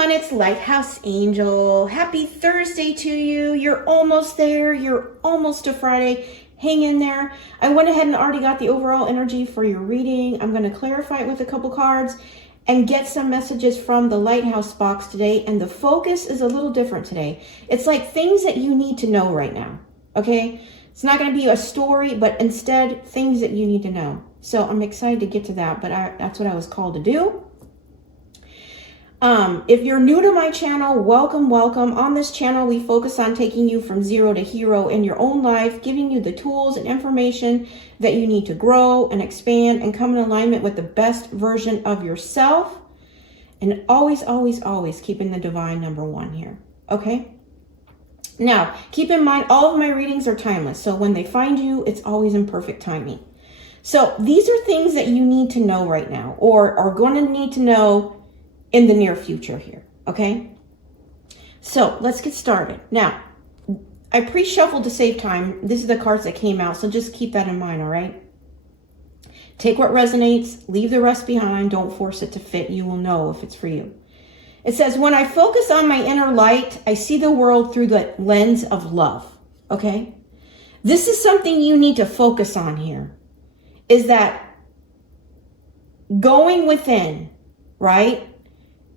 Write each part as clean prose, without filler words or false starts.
everyone, it's Lighthouse Angel. Happy Thursday to you. You're almost there. You're almost to Friday. Hang in there. I went ahead and already got the overall energy for your reading. I'm going to clarify it with a couple cards and get some messages from the Lighthouse box today. And the focus is a little different today. It's like things that you need to know right now. Okay? It's not going to be a story, but instead things that you need to know. So I'm excited to get to that, but that's what I was called to do. If you're new to my channel, welcome. On this channel, we focus on taking you from zero to hero in your own life, giving you the tools and information that you need to grow and expand and come in alignment with the best version of yourself. And always, always, always keeping the divine number one here. Okay? Now, keep in mind, all of my readings are timeless. So when they find you, it's always in perfect timing. So these are things that you need to know right now or are going to need to know in the near future here, okay? So let's get started. Now, I pre-shuffled to save time. These are the cards that came out, so just keep that in mind, all right? Take what resonates, leave the rest behind. Don't force it to fit. You will know if it's for you. It says, when I focus on my inner light, I see the world through the lens of love, okay? This is something you need to focus on here, is that going within, right?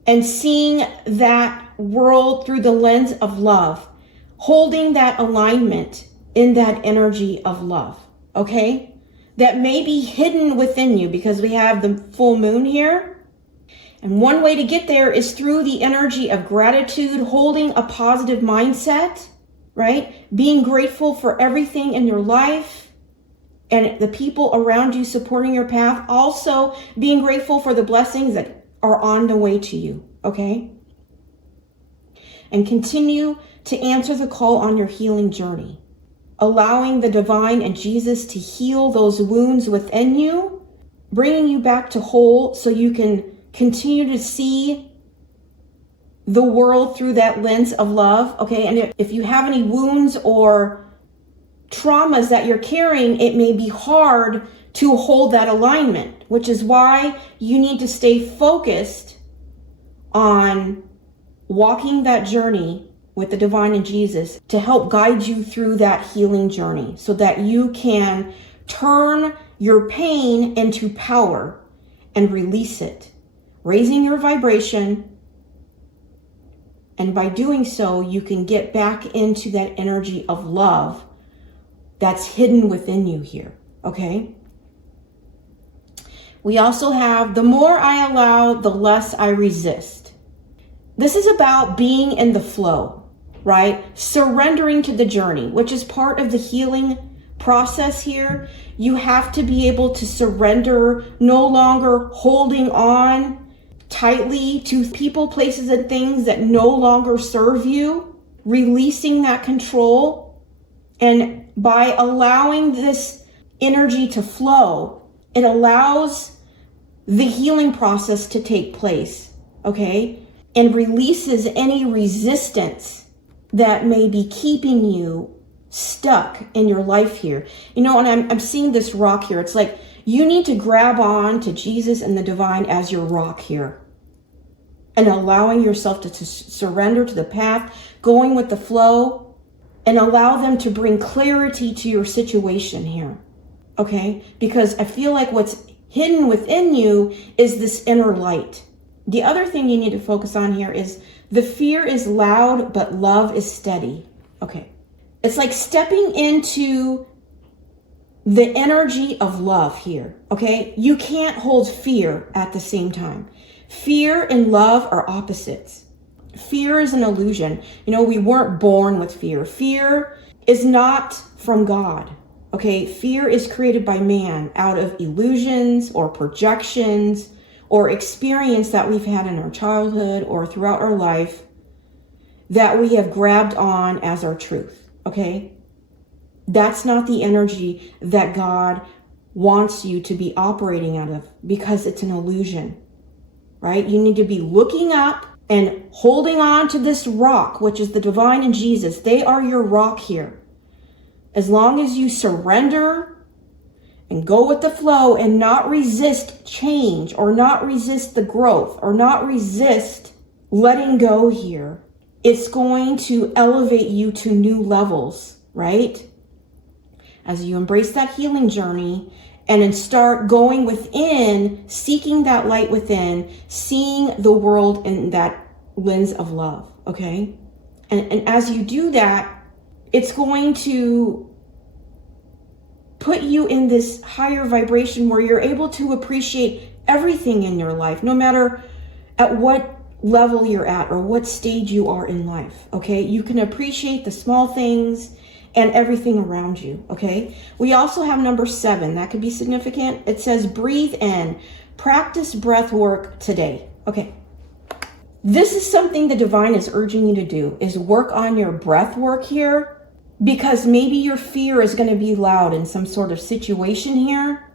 And seeing that world through the lens of love, holding that alignment in that energy of love, okay? That may be hidden within you because we have the full moon here. And one way to get there is through the energy of gratitude, holding a positive mindset, right? Being grateful for everything in your life and the people around you supporting your path. Also being grateful for the blessings that are on the way to you, okay? And continue to answer the call on your healing journey, allowing the divine and Jesus to heal those wounds within you, bringing you back to whole so you can continue to see the world through that lens of love, okay? And if you have any wounds or traumas that you're carrying, it may be hard to hold that alignment, which is why you need to stay focused on walking that journey with the divine and Jesus to help guide you through that healing journey so that you can turn your pain into power and release it, raising your vibration. And by doing so, you can get back into that energy of love that's hidden within you here, okay? We also have, the more I allow, the less I resist. This is about being in the flow, right? Surrendering to the journey, which is part of the healing process here. You have to be able to surrender, no longer holding on tightly to people, places, and things that no longer serve you, releasing that control. And by allowing this energy to flow, it allows the healing process to take place, okay? And releases any resistance that may be keeping you stuck in your life here. You know, and I'm seeing this rock here. It's like you need to grab on to Jesus and the divine as your rock here. And allowing yourself to surrender to the path, going with the flow, and allow them to bring clarity to your situation here, okay? Because I feel like what's hidden within you is this inner light. The other thing you need to focus on here is the fear is loud, but love is steady. Okay. It's like stepping into the energy of love here. Okay. You can't hold fear at the same time. Fear and love are opposites. Fear is an illusion. You know, we weren't born with fear. Fear is not from God. Okay, fear is created by man out of illusions or projections or experience that we've had in our childhood or throughout our life that we have grabbed on as our truth, okay? That's not the energy that God wants you to be operating out of because it's an illusion, right? You need to be looking up and holding on to this rock, which is the divine and Jesus. They are your rock here. As long as you surrender and go with the flow and not resist change or not resist the growth or not resist letting go here, it's going to elevate you to new levels, right? As you embrace that healing journey and then start going within, seeking that light within, seeing the world in that lens of love, okay? And as you do that, it's going to put you in this higher vibration where you're able to appreciate everything in your life, no matter at what level you're at or what stage you are in life, okay? You can appreciate the small things and everything around you, okay? We also have number 7. That could be significant. It says, breathe in. Practice breath work today. Okay. This is something the divine is urging you to do, is work on your breath work here, because maybe your fear is going to be loud in some sort of situation here,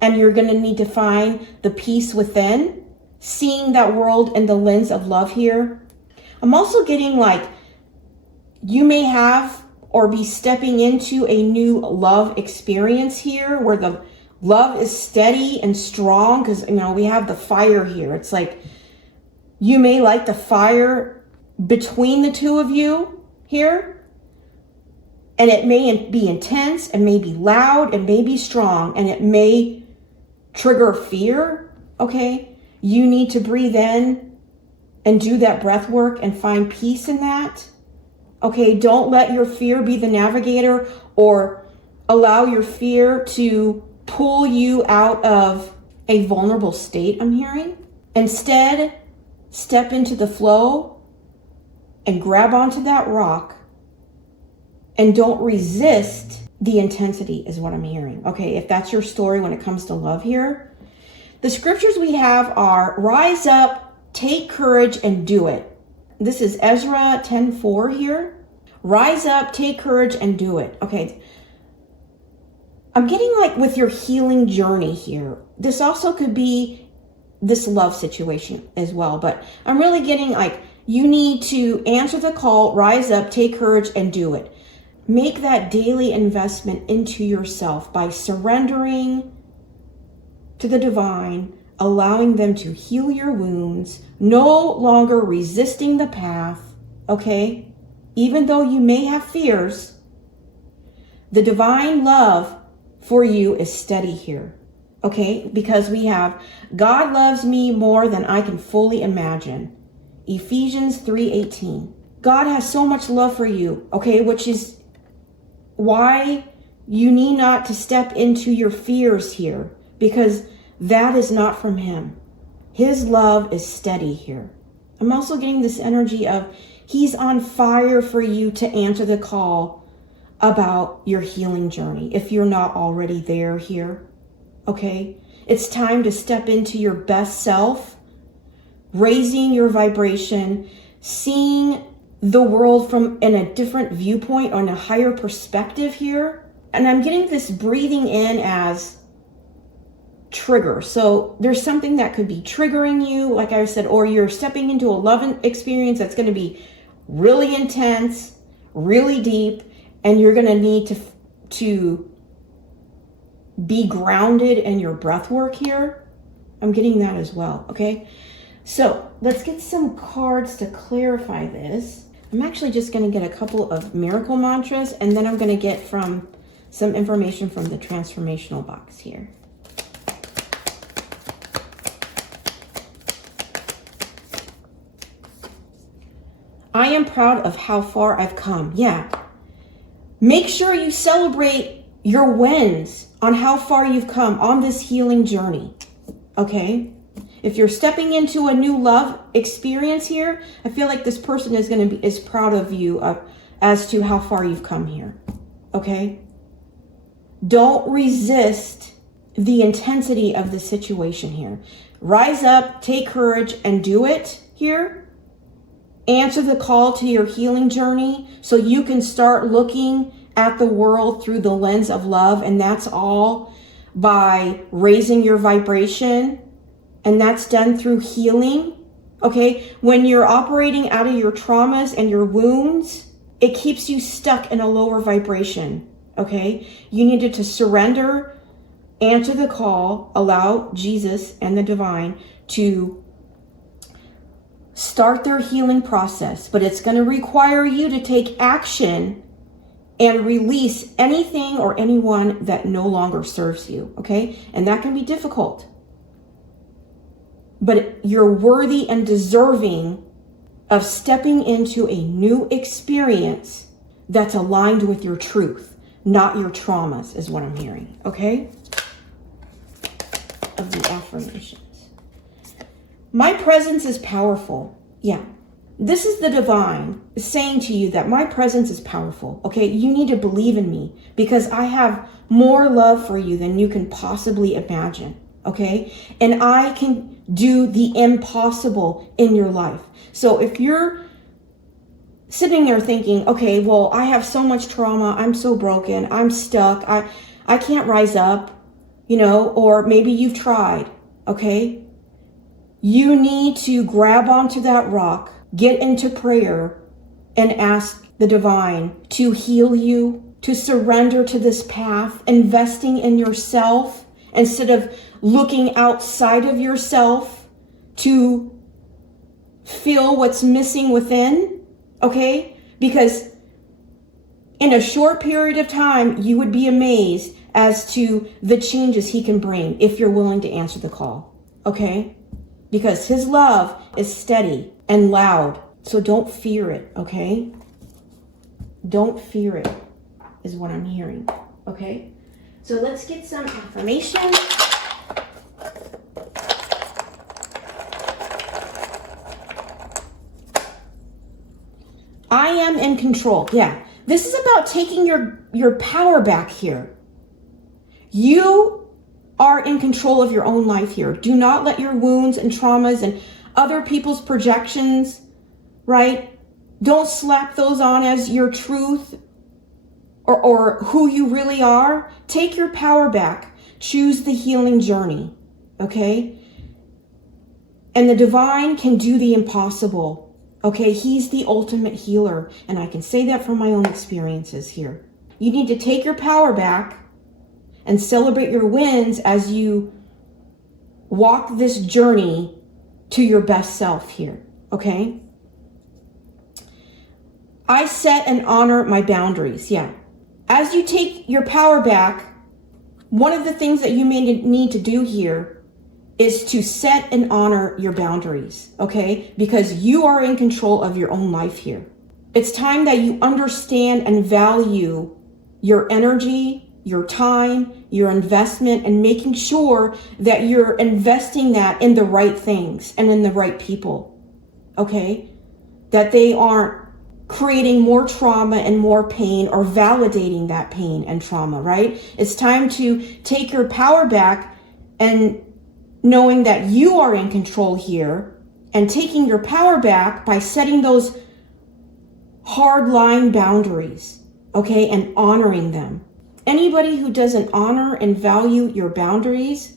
and you're going to need to find the peace within, seeing that world in the lens of love here. I'm also getting like you may have or be stepping into a new love experience here where the love is steady and strong, because, you know, we have the fire here. It's like you may like the fire between the two of you here, and it may be intense, it may be loud, it may be strong, and it may trigger fear, okay? You need to breathe in and do that breath work and find peace in that. Okay, don't let your fear be the navigator or allow your fear to pull you out of a vulnerable state, I'm hearing. Instead, step into the flow and grab onto that rock and don't resist the intensity is what I'm hearing. Okay, if that's your story when it comes to love here. The scriptures we have are rise up, take courage, and do it. This is Ezra 10:4 here. Rise up, take courage, and do it. Okay. I'm getting like with your healing journey here, this also could be this love situation as well, but I'm really getting like you need to answer the call, rise up, take courage, and do it. Make that daily investment into yourself by surrendering to the divine, allowing them to heal your wounds, no longer resisting the path, okay? Even though you may have fears, the divine love for you is steady here, okay? Because we have, God loves me more than I can fully imagine. Ephesians 3:18. God has so much love for you, okay? Which is why you need not to step into your fears here, because that is not from him. His love is steady here. I'm also getting this energy of he's on fire for you to answer the call about your healing journey if you're not already there here. Okay? It's time to step into your best self, raising your vibration, seeing the world from in a different viewpoint, on a higher perspective here. And I'm getting this breathing in as trigger. So there's something that could be triggering you, like I said, or you're stepping into a love experience that's going to be really intense, really deep, and you're going to need to be grounded in your breath work here. I'm getting that as well, okay? So let's get some cards to clarify this. I'm actually just going to get a couple of miracle mantras, and then I'm going to get from some information from the transformational box here. I am proud of how far I've come. Yeah. Make sure you celebrate your wins on how far you've come on this healing journey. Okay? If you're stepping into a new love experience here, I feel like this person is proud of you as to how far you've come here. Okay? Don't resist the intensity of the situation here. Rise up, take courage, and do it here. Answer the call to your healing journey so you can start looking at the world through the lens of love. And that's all by raising your vibration. And that's done through healing. Okay. When you're operating out of your traumas and your wounds, it keeps you stuck in a lower vibration. Okay. You needed to surrender, answer the call, allow Jesus and the divine to start their healing process, but it's going to require you to take action and release anything or anyone that no longer serves you, okay? And that can be difficult. But you're worthy and deserving of stepping into a new experience that's aligned with your truth, not your traumas, is what I'm hearing, okay? Of the affirmations. My presence is powerful. Yeah. This is the divine saying to you that my presence is powerful, okay? You need to believe in me because I have more love for you than you can possibly imagine, okay? And I can do the impossible in your life. So if you're sitting there thinking, okay, well, I have so much trauma, I'm so broken, I'm stuck, I can't rise up, or maybe you've tried, okay? You need to grab onto that rock, get into prayer, and ask the divine to heal you, to surrender to this path, investing in yourself instead of looking outside of yourself to feel what's missing within, okay? Because in a short period of time, you would be amazed as to the changes he can bring if you're willing to answer the call, okay? Because his love is steady and loud. So don't fear it, okay? Don't fear it, is what I'm hearing, okay? So let's get some affirmation. I am in control. Yeah. This is about taking your power back here. You are in control of your own life here. Do not let your wounds and traumas and other people's projections, right? Don't slap those on as your truth or who you really are. Take your power back. Choose the healing journey, okay? And the divine can do the impossible, okay? He's the ultimate healer, and I can say that from my own experiences here. You need to take your power back and celebrate your wins as you walk this journey to your best self here, okay? I set and honor my boundaries, yeah. As you take your power back, one of the things that you may need to do here is to set and honor your boundaries, okay? Because you are in control of your own life here. It's time that you understand and value your energy, your time, your investment, and making sure that you're investing that in the right things and in the right people, okay? That they aren't creating more trauma and more pain or validating that pain and trauma, right? It's time to take your power back and knowing that you are in control here and taking your power back by setting those hard line boundaries, okay, and honoring them. Anybody who doesn't honor and value your boundaries,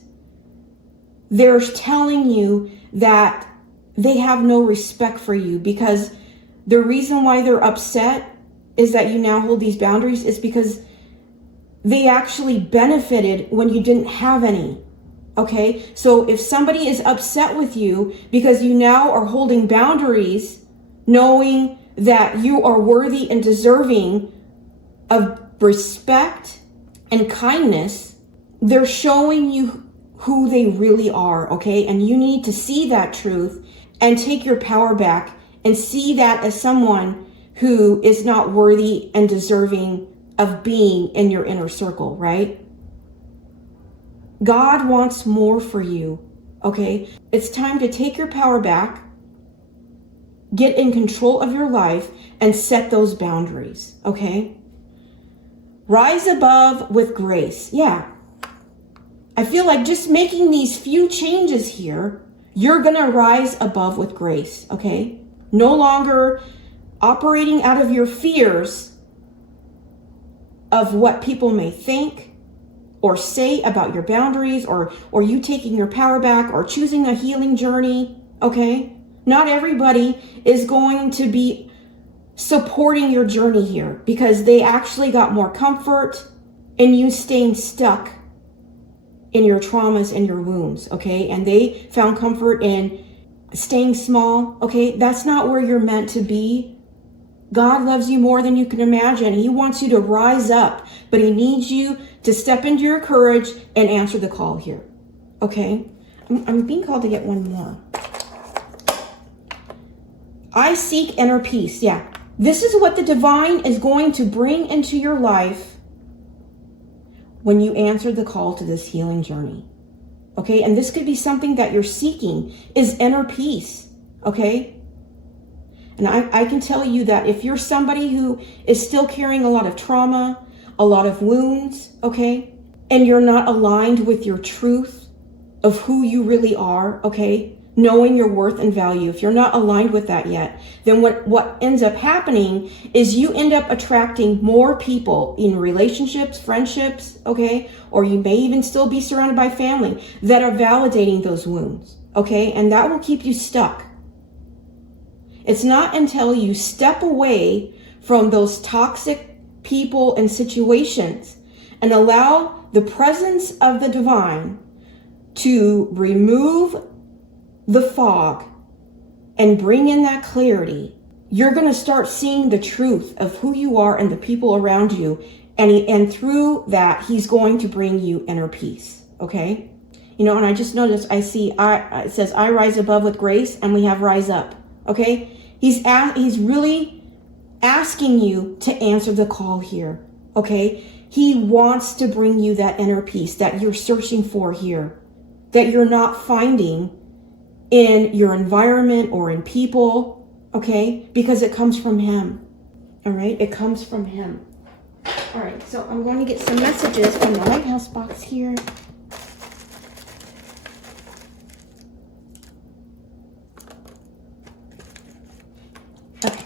they're telling you that they have no respect for you, because the reason why they're upset is that you now hold these boundaries is because they actually benefited when you didn't have any. Okay, so if somebody is upset with you because you now are holding boundaries, knowing that you are worthy and deserving of respect and kindness, they're showing you who they really are, okay? And you need to see that truth and take your power back and see that as someone who is not worthy and deserving of being in your inner circle, right? God wants more for you, okay? It's time to take your power back, get in control of your life, and set those boundaries, okay? Rise above with grace. Yeah. I feel like just making these few changes here, you're going to rise above with grace, okay? No longer operating out of your fears of what people may think or say about your boundaries, or you taking your power back, or choosing a healing journey, okay? Not everybody is going to be supporting your journey here because they actually got more comfort in you staying stuck in your traumas and your wounds, okay? And they found comfort in staying small, okay? That's not where you're meant to be. God loves you more than you can imagine. He wants you to rise up, but he needs you to step into your courage and answer the call here, okay? I'm being called to get one more. I seek inner peace. Yeah. This is what the divine is going to bring into your life when you answer the call to this healing journey. Okay? And this could be something that you're seeking is inner peace. Okay? And I can tell you that if you're somebody who is still carrying a lot of trauma, a lot of wounds, okay, and you're not aligned with your truth of who you really are, okay, knowing your worth and value, if you're not aligned with that yet, then what ends up happening is you end up attracting more people in relationships, friendships, okay, or you may even still be surrounded by family that are validating those wounds, okay, and that will keep you stuck. It's not until you step away from those toxic people and situations and allow the presence of the divine to remove the fog and bring in that clarity, you're going to start seeing the truth of who you are and the people around you. And through that, he's going to bring you inner peace. Okay. You know, and I just noticed, I see, it says, I rise above with grace, and we have rise up. Okay. He's really asking you to answer the call here. Okay. He wants to bring you that inner peace that you're searching for here, that you're not finding in your environment or in people, okay? Because it comes from him, all right? It comes from him. All right, so I'm going to get some messages from the Lighthouse box here. Okay.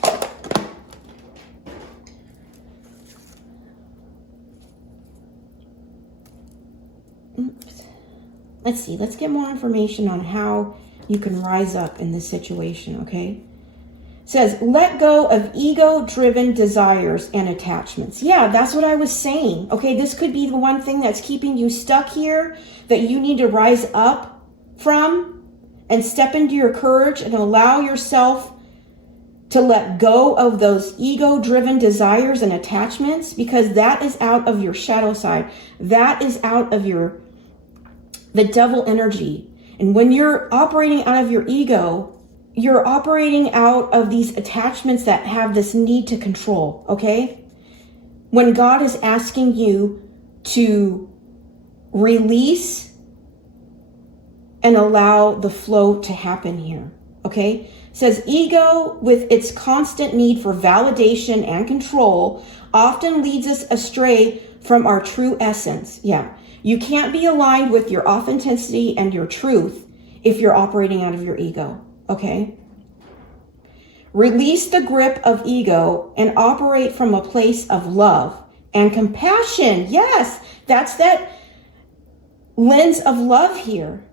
Oops. Let's see, let's get more information on how you can rise up in this situation, okay? It says, let go of ego-driven desires and attachments. Yeah, that's what I was saying. Okay, this could be the one thing that's keeping you stuck here that you need to rise up from and step into your courage and allow yourself to let go of those ego-driven desires and attachments, because that is out of your shadow side. That is out of the devil energy. And when you're operating out of your ego, you're operating out of these attachments that have this need to control, okay? When God is asking you to release and allow the flow to happen here, okay? It says, ego with its constant need for validation and control often leads us astray from our true essence. Yeah. You can't be aligned with your authenticity and your truth if you're operating out of your ego, okay? Release the grip of ego and operate from a place of love and compassion. Yes, that's that lens of love here.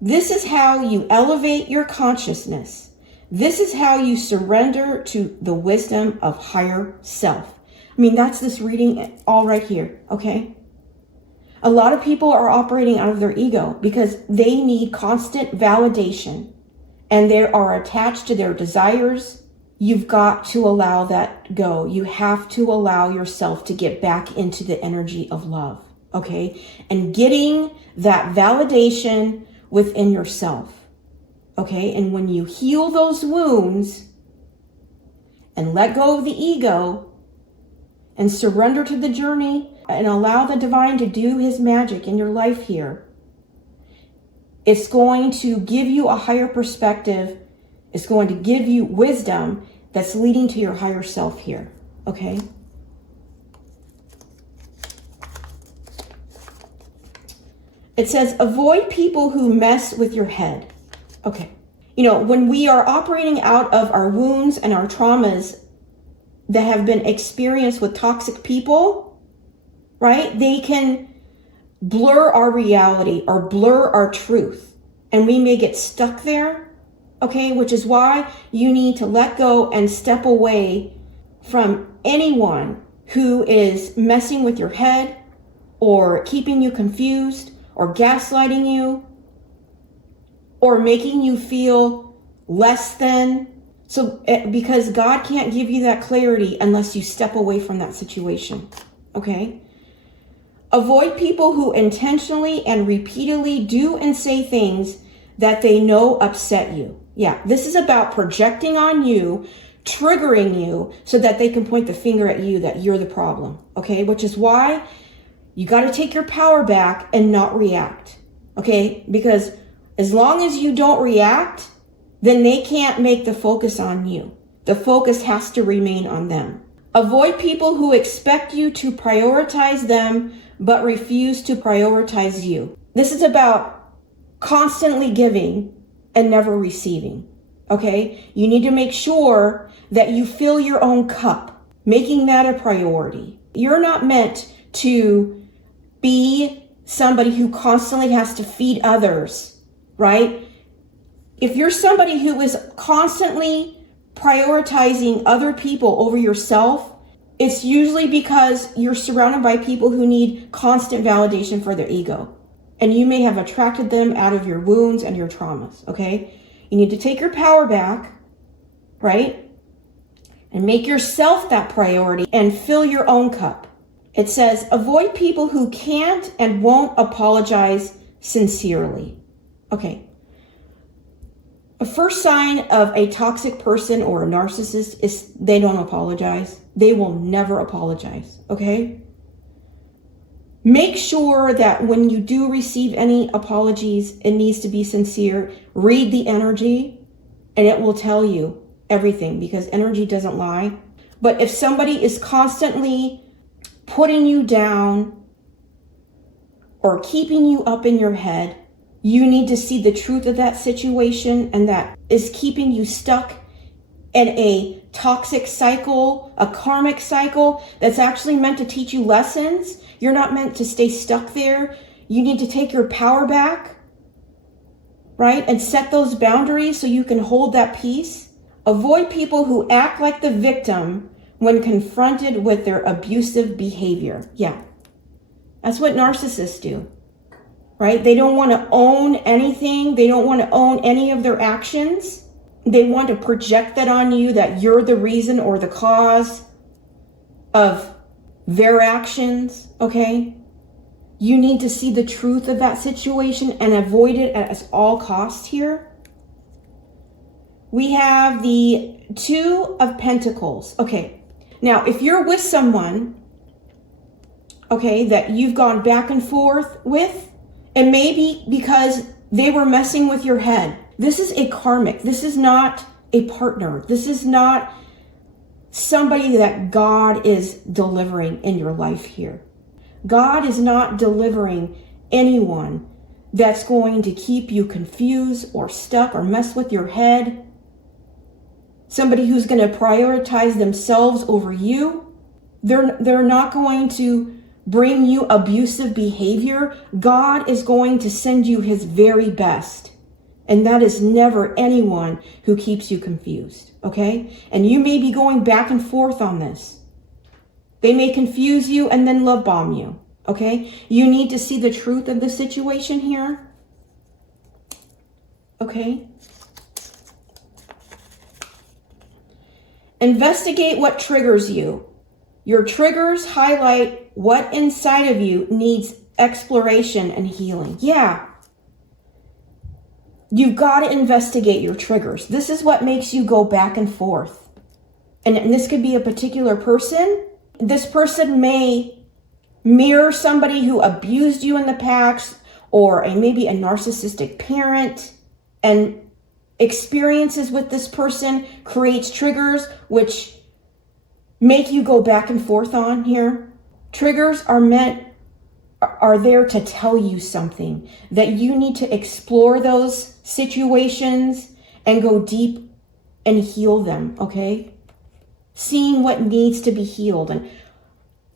This is how you elevate your consciousness. This is how you surrender to the wisdom of higher self. I mean, that's this reading all right here, okay? A lot of people are operating out of their ego because they need constant validation and they are attached to their desires. You've got to allow that go. You have to allow yourself to get back into the energy of love, okay? And getting that validation within yourself, okay? And when you heal those wounds and let go of the ego and surrender to the journey and allow the divine to do his magic in your life here, it's going to give you a higher perspective. It's going to give you wisdom that's leading to your higher self here, okay? It says, avoid people who mess with your head. Okay. You know, when we are operating out of our wounds and our traumas that have been experienced with toxic people, right? They can blur our reality or blur our truth. And we may get stuck there, okay? Which is why you need to let go and step away from anyone who is messing with your head or keeping you confused or gaslighting you or making you feel less than. So because God can't give you that clarity unless you step away from that situation. Okay? Avoid people who intentionally and repeatedly do and say things that they know upset you. Yeah, this is about projecting on you, triggering you so that they can point the finger at you that you're the problem. Okay? Which is why you got to take your power back and not react. Okay? Because as long as you don't react, then they can't make the focus on you. The focus has to remain on them. Avoid people who expect you to prioritize them but refuse to prioritize you. This is about constantly giving and never receiving. Okay? You need to make sure that you fill your own cup, making that a priority. You're not meant to be somebody who constantly has to feed others, right? If you're somebody who is constantly prioritizing other people over yourself, it's usually because you're surrounded by people who need constant validation for their ego. And you may have attracted them out of your wounds and your traumas, okay? You need to take your power back, right? And make yourself that priority and fill your own cup. It says, avoid people who can't and won't apologize sincerely. Okay. A first sign of a toxic person or a narcissist is they don't apologize. They will never apologize, okay? Make sure that when you do receive any apologies, it needs to be sincere. Read the energy and it will tell you everything because energy doesn't lie. But if somebody is constantly putting you down or keeping you up in your head, you need to see the truth of that situation, and that is keeping you stuck in a toxic cycle, a karmic cycle that's actually meant to teach you lessons. You're not meant to stay stuck there. You need to take your power back, right? And set those boundaries so you can hold that peace. Avoid people who act like the victim when confronted with their abusive behavior. Yeah, that's what narcissists do. Right? They don't want to own anything. They don't want to own any of their actions. They want to project that on you, that you're the reason or the cause of their actions. Okay? You need to see the truth of that situation and avoid it at all costs here. We have the Two of Pentacles. Okay. Now, if you're with someone, okay, that you've gone back and forth with, and maybe because they were messing with your head. This is a karmic. This is not a partner. This is not somebody that God is delivering in your life here. God is not delivering anyone that's going to keep you confused or stuck or mess with your head. Somebody who's going to prioritize themselves over you. They're not going to bring you abusive behavior. God is going to send you his very best. And that is never anyone who keeps you confused, okay? And you may be going back and forth on this. They may confuse you and then love bomb you, okay? You need to see the truth of the situation here, okay? Investigate what triggers you. Your triggers highlight what inside of you needs exploration and healing. Yeah. You've got to investigate your triggers. This is what makes you go back and forth. And this could be a particular person. This person may mirror somebody who abused you in the past, or maybe a narcissistic parent, and experiences with this person creates triggers which make you go back and forth on here. Triggers are there to tell you something, that you need to explore those situations and go deep and heal them, okay? Seeing what needs to be healed and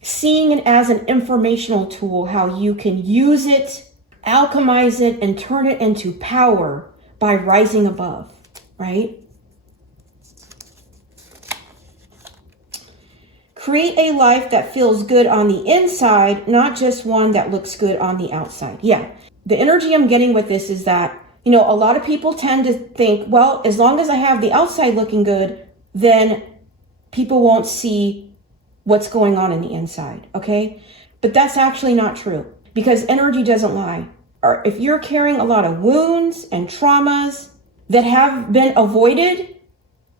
seeing it as an informational tool, how you can use it, alchemize it, and turn it into power by rising above, right? Create a life that feels good on the inside, not just one that looks good on the outside. Yeah, the energy I'm getting with this is that You know, a lot of people tend to think, well, as long as I have the outside looking good, then people won't see what's going on in the inside, okay? But that's actually not true, because energy doesn't lie. Or if you're carrying a lot of wounds and traumas that have been avoided,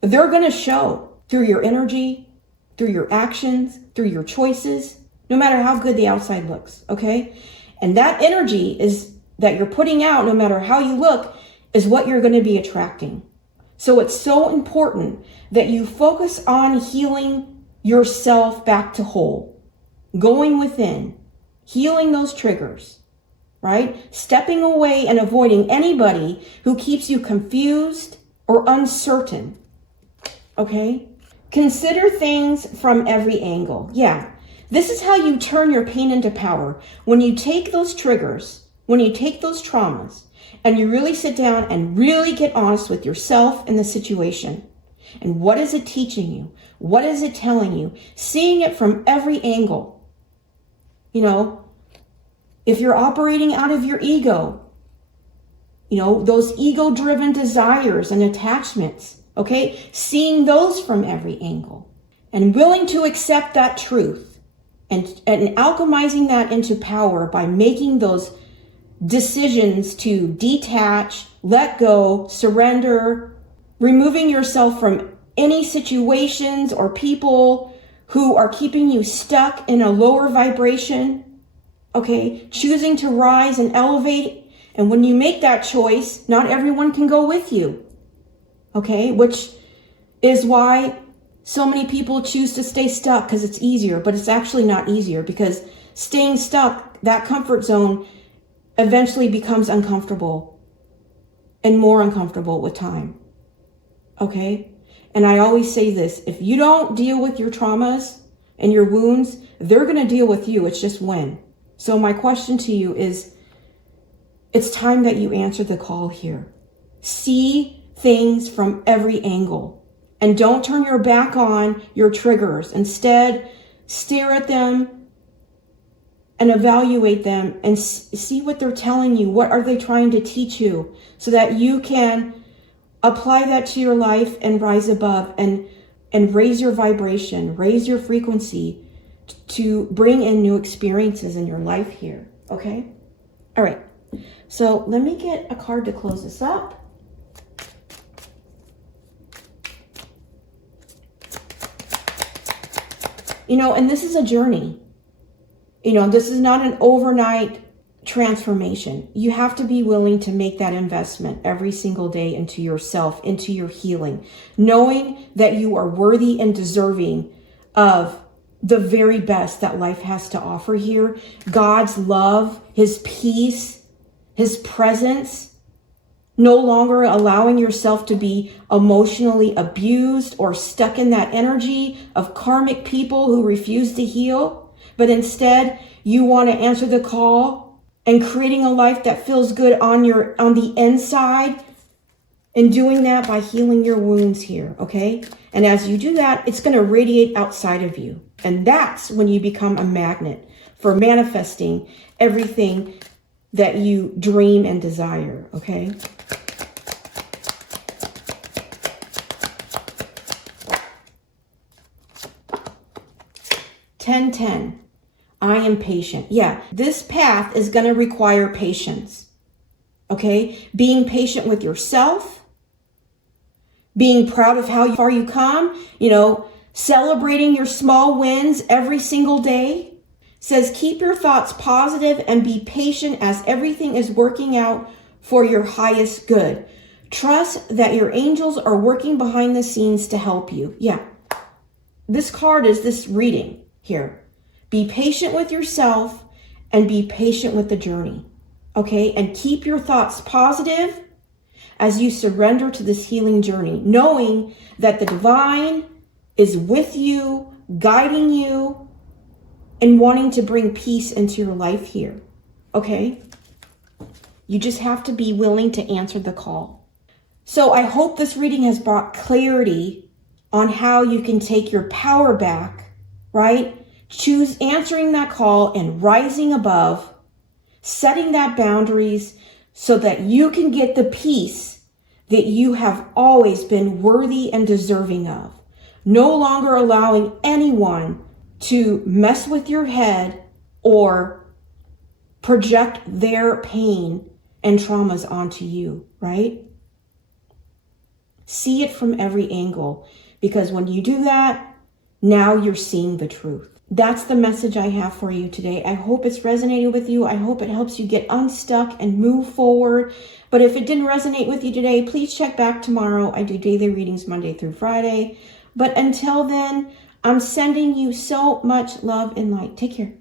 they're going to show through your energy, through your actions, through your choices, no matter how good the outside looks, okay? And that energy is that you're putting out, no matter how you look, is what you're going to be attracting. So it's so important that you focus on healing yourself back to whole, going within, healing those triggers, right? Stepping away and avoiding anybody who keeps you confused or uncertain, okay? Consider things from every angle. Yeah, this is how you turn your pain into power. When you take those triggers, when you take those traumas, and you really sit down and really get honest with yourself and the situation. And what is it teaching you? What is it telling you? Seeing it from every angle. You know, if you're operating out of your ego, you know, those ego-driven desires and attachments, okay? Seeing those from every angle and willing to accept that truth and alchemizing that into power by making those decisions to detach, let go, surrender, removing yourself from any situations or people who are keeping you stuck in a lower vibration, okay? Choosing to rise and elevate. And when you make that choice, not everyone can go with you, okay? Which is why so many people choose to stay stuck, because it's easier, but it's actually not easier, because staying stuck, that comfort zone, eventually becomes uncomfortable and more uncomfortable with time, okay? And I always say this, if you don't deal with your traumas and your wounds, they're going to deal with you. It's just when. So my question to you is, it's time that you answer the call here. See things from every angle and don't turn your back on your triggers. Instead, stare at them and evaluate them and see what they're telling you. What are they trying to teach you, so that you can apply that to your life and rise above and raise your vibration, raise your frequency to bring in new experiences in your life here, okay? All right, so let me get a card to close this up. You know, and this is a journey. You know, this is not an overnight transformation. You have to be willing to make that investment every single day into yourself, into your healing, knowing that you are worthy and deserving of the very best that life has to offer here. God's love, his peace, his presence, no longer allowing yourself to be emotionally abused or stuck in that energy of karmic people who refuse to heal. But instead, you want to answer the call and creating a life that feels good on the inside, and doing that by healing your wounds here, okay? And as you do that, it's going to radiate outside of you. And that's when you become a magnet for manifesting everything that you dream and desire, okay? Ten. I am patient. Yeah, this path is going to require patience, okay? Being patient with yourself, being proud of how far you come, you know, celebrating your small wins every single day. Says keep your thoughts positive and be patient as everything is working out for your highest good. Trust that your angels are working behind the scenes to help you. Yeah, this card is this reading here. Be patient with yourself and be patient with the journey, okay? And keep your thoughts positive as you surrender to this healing journey, knowing that the divine is with you, guiding you, and wanting to bring peace into your life here, okay? You just have to be willing to answer the call. So I hope this reading has brought clarity on how you can take your power back, right? Choose answering that call and rising above, setting that boundaries, so that you can get the peace that you have always been worthy and deserving of. No longer allowing anyone to mess with your head or project their pain and traumas onto you, right? See it from every angle, because when you do that, now you're seeing the truth. That's the message I have for you today. I hope it's resonated with you. I hope it helps you get unstuck and move forward. But if it didn't resonate with you today, please check back tomorrow. I do daily readings Monday through Friday. But until then, I'm sending you so much love and light. Take care.